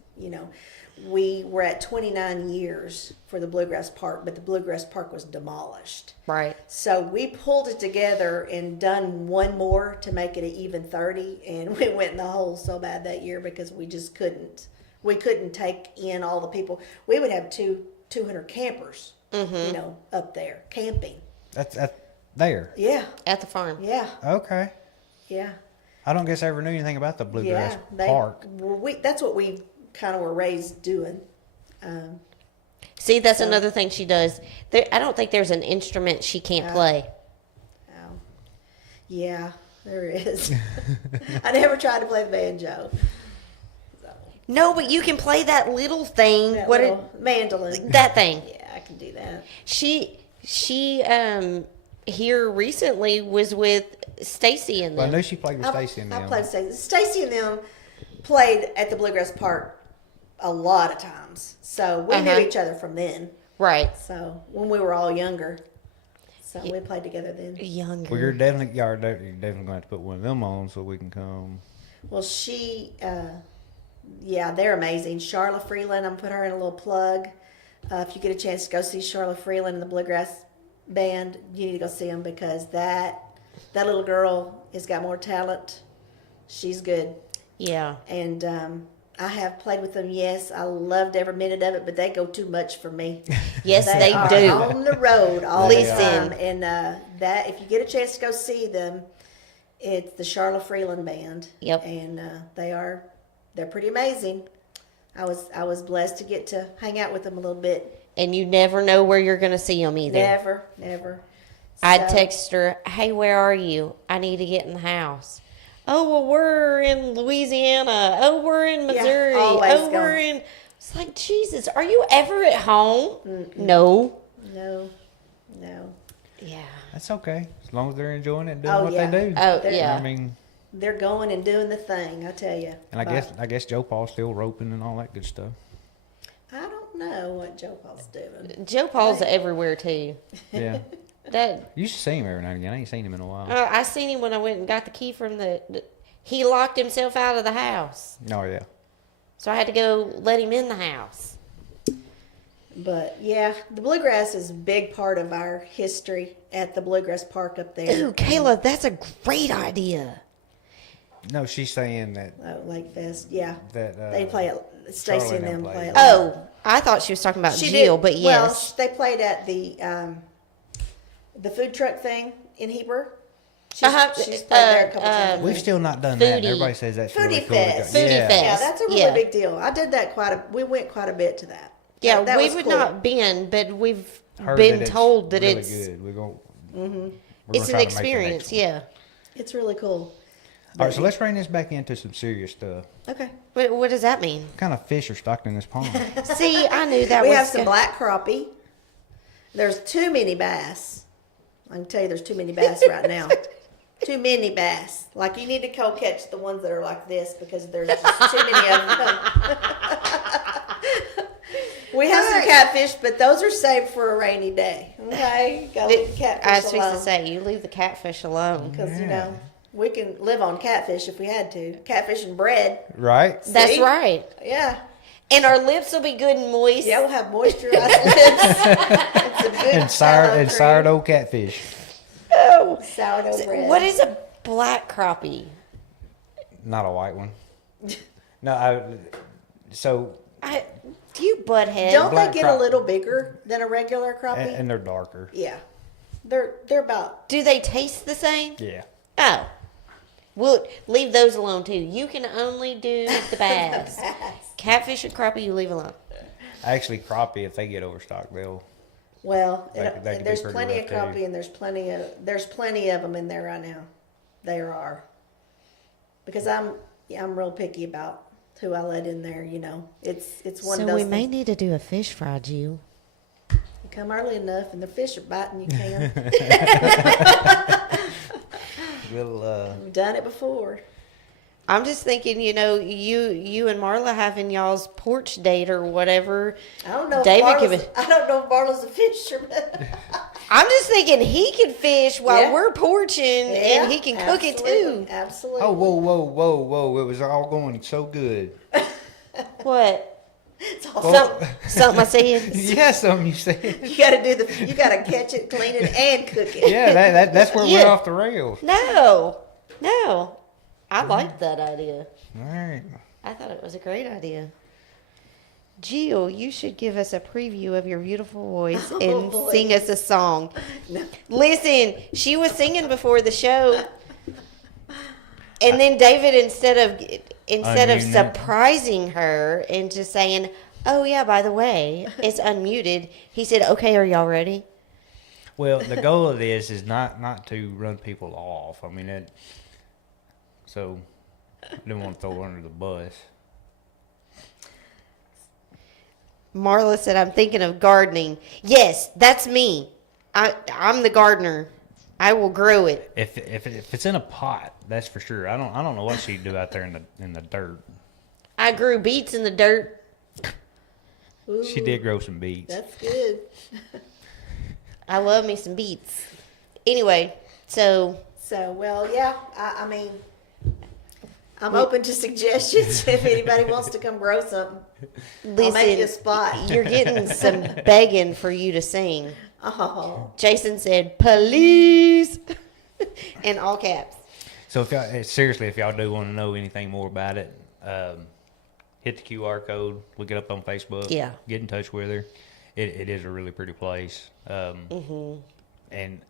We were at 29 years for the Bluegrass Park, but the Bluegrass Park was demolished. Right. So we pulled it together and done one more to make it an even 30, and we went in the hole so bad that year because we just couldn't. We couldn't take in all the people. We would have 200 campers, up there camping. That's there. Yeah, At the farm. yeah, Okay. yeah. I don't guess I ever knew anything about the Bluegrass Park. That's what we kind of were raised doing. See, that's another thing she does. I don't think there's an instrument she can't play. Oh. Yeah, there is. I never tried to play the banjo. No, but you can play that little thing. That What little mandolin. that thing? Yeah, I can do that. She here recently was with Stacy and Well, I them. knew she played with Stacy and I them. played Stacy. Stacy and them played at the Bluegrass Park a lot of times. So we knew each other from then. Right. So when we were all younger. So we played together then. Younger. Well, you're definitely going to have to put one of them on so we can come. Well, they're amazing. Charla Freeland, I'm put her in a little plug. If you get a chance to go see Charla Freeland and the Bluegrass Band, you need to go see them because that little girl has got more talent. She's good. Yeah. And I have played with them, yes. I loved every minute of it, but they go too much for me. Yes, they are do. on the road all They the are. time. And that if you get a chance to go see them, it's the Charla Freeland Band. Yep. And they're pretty amazing. I was blessed to get to hang out with them a little bit. And you never know where you're going to see them either. Never. I'd So- text her, "Hey, where are you? I need to get in the house." oh, well, we're in Louisiana. Oh, we're in Missouri. always Oh, we're going. in. It's like, Jesus, are you ever at home? No. No, no. Yeah. That's okay. As long as they're enjoying it and doing Oh, what yeah. they do. Oh, They're- yeah. I mean, They're going and doing the thing, I tell you. and I guess Joe Paul's still roping and all that good stuff. I don't know what Joe Paul's doing. Joe Paul's everywhere, too. Yeah. That You used to see him every now and again. I ain't seen him in a while. I seen him when I went and got the key from he locked himself out of the house. Oh, yeah. So I had to go let him in the house. But yeah, the bluegrass is a big part of our history at the Bluegrass Park up there. Ooh, Kayla, that's a great idea. No, she's saying that Lake Fest, yeah. that They play it. Stacy Charlie and them and them play play. it. Oh, I thought she was talking about Jill, but Well, yes. they played at the food truck thing in Heber. She's, Uh-huh, she's played there a couple times. we've still not done that. and Foodie. Everybody says that's Foodie really cool. to go- Fest. Foodie yeah. Fest. Yeah, that's a really Yeah. big deal. I did that we went quite a bit to that. Yeah, That we was would cool. not been, but we've Heard been that it's told that really it's good. We're going. it's an experience. Yeah. It's really cool. All right, so let's bring this back into some serious stuff. Okay. What does that mean? What kind of fish are stocked in this pond? See, I knew that We was have some gonna- black crappie. There's too many bass. I can tell you there's too many bass right now. Too many bass. Like you need to go catch the ones that are like this because there's just too many of them. We have some catfish, but those are saved for a rainy day. Okay, go leave the catfish I was supposed to alone. say, you leave the catfish alone. Because you know we can live on catfish if we had to. Catfish and bread. Right? That's See? right. Yeah. And our lips will be good and moist. Yeah, we'll have moisturized lips. It's a good And cream. sourdough catfish. Oh. Sourdough bread. What is a black crappie? Not a white one. No, so You butthead. Don't Black they get crap- a little bigger than a regular crappie? and they're darker. Yeah, they're about. Do they taste the same? Yeah. Oh. We'll leave those alone too. You can only do the bass. Catfish and crappie, you leave alone. Actually, crappie, if they get overstocked, they'll. Well, They could be there's pretty plenty of rough, too. crappie and there's plenty of them in there right now. There are. Because I'm real picky about who I let in there. You know, it's one of those. things. need to do a fish fry, Jill. You come early enough and the fish are biting. You can. We'll We've done it before. I'm just thinking, you and Marla having y'all's porch date or whatever. I don't know. If David Marla's, I don't know if Marla's a fisherman. I'm just thinking he can fish while Yeah. we're porching Yeah, and he can cook it absolutely, too. Absolutely. Oh, whoa. It was all going so good. What? It's all Something I said? Yeah, something you said. You gotta catch it, clean it, and cook it. Yeah, that's where Yeah. we're off the rails. No. I liked that idea. All right. I thought it was a great idea. Jill, you should give us a preview of your beautiful voice and boy. sing us a song. No. Listen, she was singing before the show, and then David, instead of Unmuting it. surprising her and just saying, "Oh yeah, by the way, it's unmuted," he said, "Okay, are y'all ready?" Well, the goal of this is not to run people off. I mean, so I didn't want to throw her under the bus. Marla said, "I'm thinking of gardening." Yes, that's me. I'm the gardener. I will grow it. If it's in a pot, that's for sure. I don't know what she'd do out there in the dirt. I grew beets in the dirt. Ooh, She did grow some beets. That's good. I love me some beets. Anyway, so So, well, yeah. I mean, I'm open to suggestions if anybody wants to come grow something. I'll make you a listen, spot. you're getting some begging for you to sing. Oh, Jason said, "Police," in all caps. So if y'all do want to know anything more about it, hit the QR code, look it up on Facebook. Yeah. Get in touch with her. It is a really pretty place. And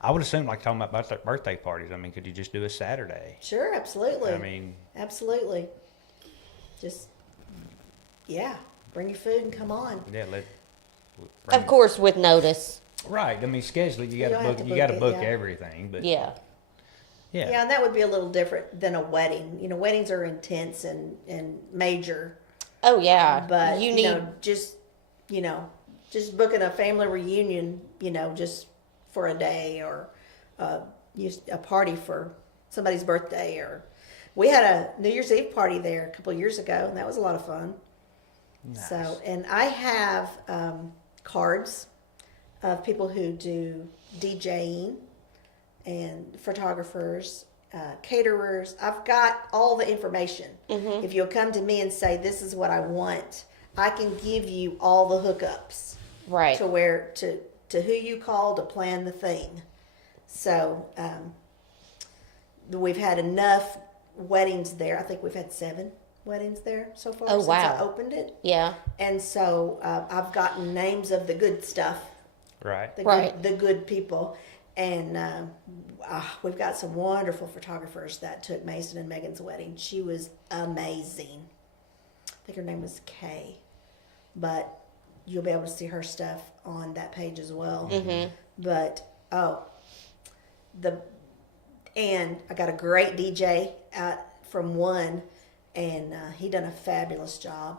I would assume, like talking about birthday parties, I mean, could you just do a Saturday? sure, absolutely. I mean, absolutely. Just, yeah, bring your food and come on. yeah, Of course, with notice. Right. I mean, schedule it. You You got don't to have book. to You got to book it, book yeah. everything. But Yeah. Yeah. Yeah, and that would be a little different than a wedding. You know, weddings are intense and major, Oh yeah, but you need you know, just booking a family reunion, you know, just for a day or a party for somebody's birthday, or we had a New Year's Eve party there a couple of years ago, and that was a lot of fun. Nice. So, and I have cards of people who do DJing and photographers, caterers. I've got all the information. If you'll come to me and say, this is what I want, I can give you all the hookups right. to where, to who you call to plan the thing. So, we've had enough weddings there. I think we've had 7 weddings there so far Oh, since wow. I opened it. Yeah. And so I've gotten names of the good stuff, Right. Right. the good people, and we've got some wonderful photographers that took Mason and Megan's wedding. She was amazing. I think her name was Kay, but you'll be able to see her stuff on that page as well. But and I got a great DJ out from one, and he done a fabulous job.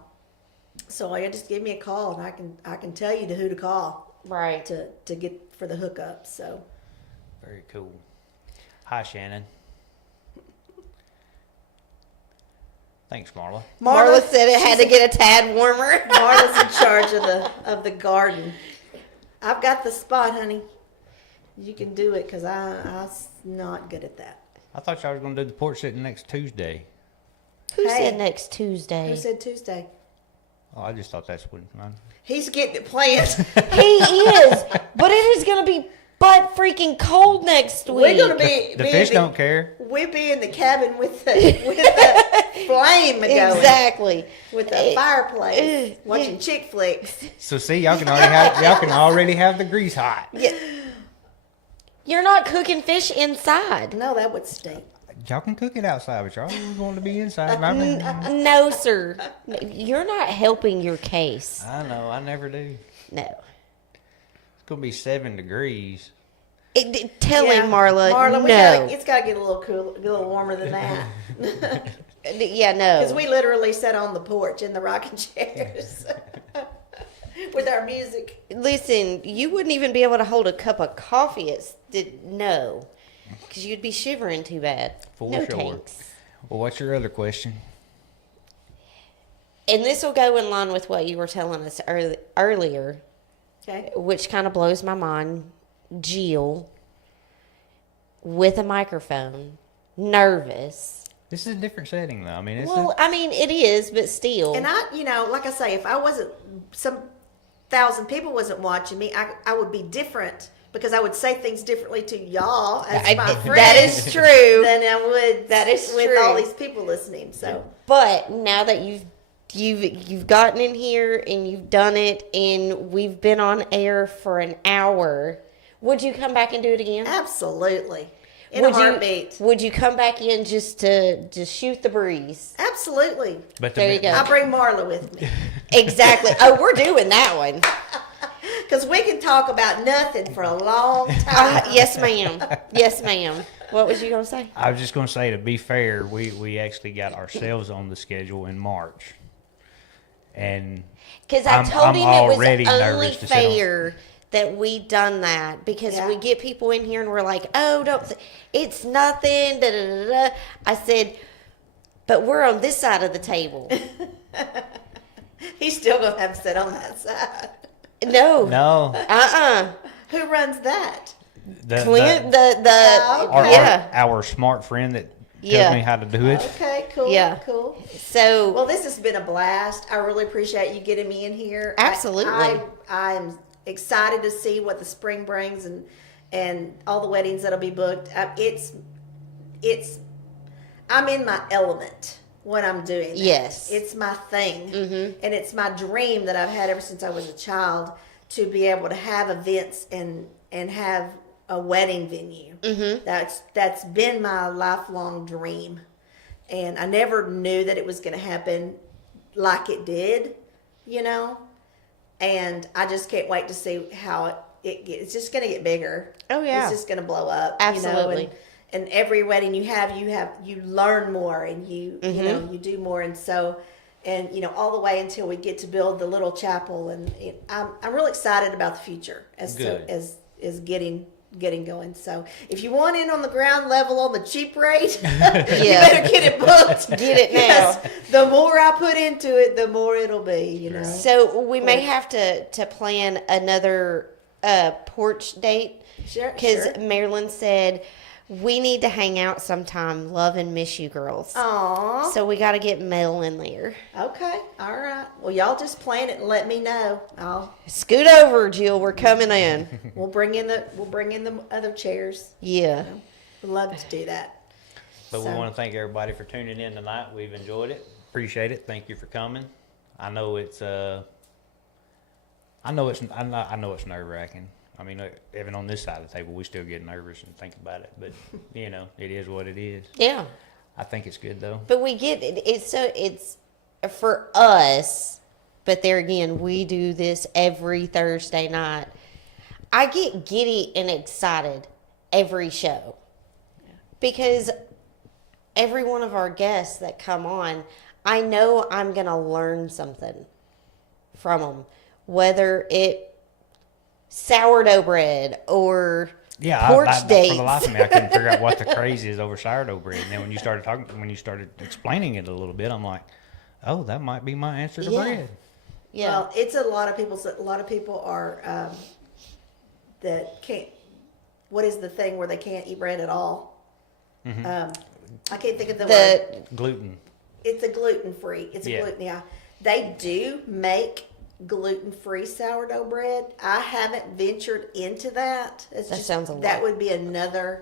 So I just give me a call, and I can tell you who to call Right. to get for the hookup. So Very cool. Hi, Shannon. Thanks, Marla. Marla said it had to get a tad warmer. Marla's in charge of the garden. I've got the spot, honey. You can do it because I'm not good at that. I thought y'all was going to do the porch sitting next Tuesday. Who Hey. said next Tuesday? Who said Tuesday? Oh, I just thought that's what. He's getting it planned. He is, but it is going to be butt freaking cold next week. We're gonna be The be fish in the, don't care. We'll be in the cabin with the flame going, Exactly. with the fireplace, Ugh, watching chick flicks. So see, y'all can already have the grease hot. You're not cooking fish inside. No, that would stink. Y'all can cook it outside, but y'all want to be inside. I mean, No, sir. You're not helping your case. I know, I never do. No. It's gonna be 7 degrees. Tell him, Marla. Marla, no. it's got to get a little cool, a little warmer than that. Yeah, no. Because we literally sat on the porch in the rocking chairs with our music. Listen, you wouldn't even be able to hold a cup of coffee. No. Because you'd be shivering too bad. For no sure. thanks. Well, what's your other question? And this will go in line with what you were telling us earlier, Okay. which kind of blows my mind. Jill, with a microphone, nervous. This is a different setting, though. I mean, it's Well, I mean, it is, but still. And like I say, if I wasn't, some 1,000 people wasn't watching me, I would be different because I would say things differently to y'all as my friends. That is true. Than I would That is with true. all these people listening. So But now that you've gotten in here and you've done it and we've been on air for an hour, would you come back and do it again? absolutely, in would a heartbeat. Would you come back in just to shoot the breeze? Absolutely. but There you go. I bring Marla with me Exactly. Oh, we're doing that one. because we can talk about nothing for a long time. Yes, ma'am. Yes, ma'am. What was you gonna say? I was just going to say, to be fair, we actually got ourselves on the schedule in March. And Because I I'm told him it already was only nervous to sit on- fair that we done that because Yeah. we get people in here and we're like, oh, it's nothing. Da, da, da, da. I said, but we're on this side of the table. He's still gonna have to sit on that side. No. no, Who runs that? Clint, Okay. yeah. our smart friend that Yeah. tells me how to do it. Okay, cool. Yeah. Cool. So, Well, this has been a blast. I really appreciate you getting me in here. Absolutely. I'm excited to see what the spring brings and all the weddings that'll be booked. I'm in my element when I'm doing that. Yes. It's my thing. And it's my dream that I've had ever since I was a child to be able to have events and have a wedding venue. That's been my lifelong dream. And I never knew that it was going to happen like it did, and I just can't wait to see how it's just going to get bigger. Oh, yeah. It's just going to blow up. Absolutely. and every wedding you learn more, and you you do more, and so. And all the way until we get to build the little chapel, and I'm real excited about the future as getting going. So if you want in on the ground level on the cheap rate, you better get it booked. Get it now. The more I put into it, the more it'll be. So we may have to plan another porch date, because Marilyn said we need to hang out sometime. Love and miss you, girls. Aww. So we got to get Mel in there. Okay. All right. Well, y'all just plan it and let me know. Scoot over, Jill. We're coming in. We'll bring in the other chairs. Yeah. We'd love to do that. But we want to thank everybody for tuning in tonight. We've enjoyed it. Appreciate it. Thank you for coming. I know it's nerve wracking. I mean, even on this side of the table, we still get nervous and think about it. But it is what it is. Yeah. I think it's good though. But we get it. It's for us. But there again, we do this every Thursday night. I get giddy and excited every show because every one of our guests that come on, I know I'm gonna learn something from them, whether it sourdough bread or porch dates. For the life of me, I couldn't figure out what the craze is over sourdough bread. And then when you started explaining it a little bit, I'm like, oh, that might be my answer to bread. Yeah. Well, it's a lot of people are that can't. What is the thing where they can't eat bread at all? I can't think of the word. Gluten. It's a gluten free. It's a gluten. Yeah, they do make gluten-free sourdough bread. I haven't ventured into that. Sounds a lot. That would be another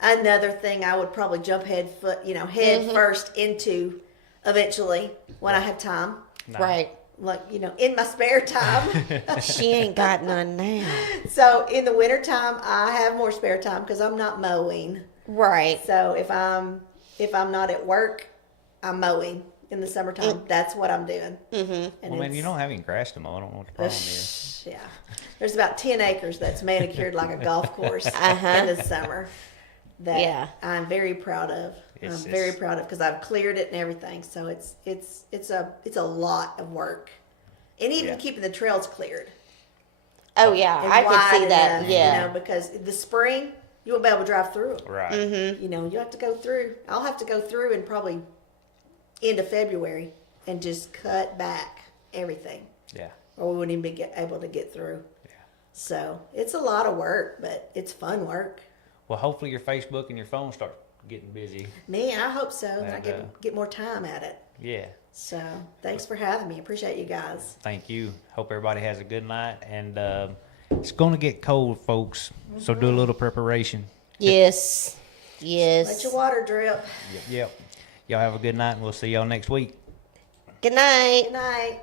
thing I would probably jump head first into eventually when I have time. Nice. Right. Like, in my spare time. She ain't got none now. So in the wintertime, I have more spare time because I'm not mowing. Right. So if I'm not at work, I'm mowing. In the summertime, that's what I'm doing. Mm-hmm. Well, man, you don't have any grass to mow. I don't know what the problem is. Yeah. There's about 10 acres that's manicured like a golf course in the summer that I'm very proud of. I'm very proud of because I've cleared it and everything. So it's a lot of work. And even keeping the trails cleared. Oh, yeah. And I can see that. enough, Yeah. because the spring, you won't be able to drive through. Right. Mm-hmm. You have to go through. I'll have to go through and probably end of February and just cut back everything, or we wouldn't even be able to get through. So it's a lot of work, but it's fun work. Well, hopefully your Facebook and your phone start getting busy. Man, I hope so. And I And, get more time at it. Yeah. So thanks for having me. Appreciate you guys. Thank you. Hope everybody has a good night. And it's going to get cold, folks. So do a little preparation. Yes. Let Yes. your water drip. Yep. Y'all have a good night, and we'll see y'all next week. Good night. Good night.